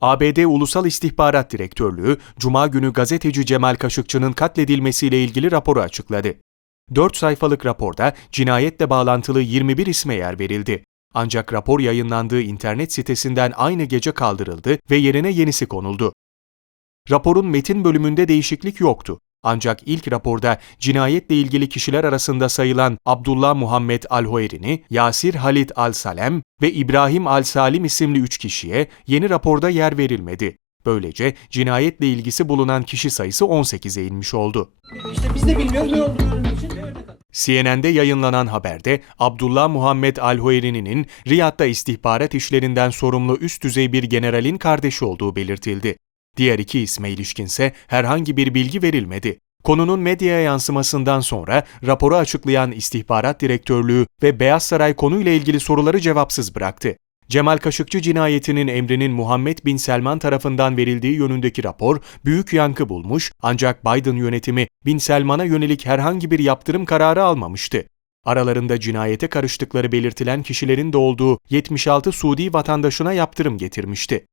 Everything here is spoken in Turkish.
ABD Ulusal İstihbarat Direktörlüğü, Cuma günü gazeteci Cemal Kaşıkçı'nın katledilmesiyle ilgili raporu açıkladı. 4 sayfalık raporda cinayetle bağlantılı 21 isme yer verildi. Ancak rapor yayınlandığı internet sitesinden aynı gece kaldırıldı ve yerine yenisi konuldu. Raporun metin bölümünde değişiklik yoktu. Ancak ilk raporda cinayetle ilgili kişiler arasında sayılan Abdullah Muhammed Al-Hoerini, Yasir Halit Al-Salem ve İbrahim Al-Salim isimli üç kişiye yeni raporda yer verilmedi. Böylece cinayetle ilgisi bulunan kişi sayısı 18'e inmiş oldu. İşte biz de bilmiyoruz ne olduğunu. CNN'de yayınlanan haberde Abdullah Muhammed Al-Hoerini'nin Riyad'da istihbarat işlerinden sorumlu üst düzey bir generalin kardeşi olduğu belirtildi. Diğer iki isme ilişkinse herhangi bir bilgi verilmedi. Konunun medyaya yansımasından sonra raporu açıklayan İstihbarat Direktörlüğü ve Beyaz Saray konuyla ilgili soruları cevapsız bıraktı. Cemal Kaşıkçı cinayetinin emrinin Muhammed Bin Selman tarafından verildiği yönündeki rapor büyük yankı bulmuş ancak Biden yönetimi Bin Selman'a yönelik herhangi bir yaptırım kararı almamıştı. Aralarında cinayete karıştıkları belirtilen kişilerin de olduğu 76 Suudi vatandaşına yaptırım getirmişti.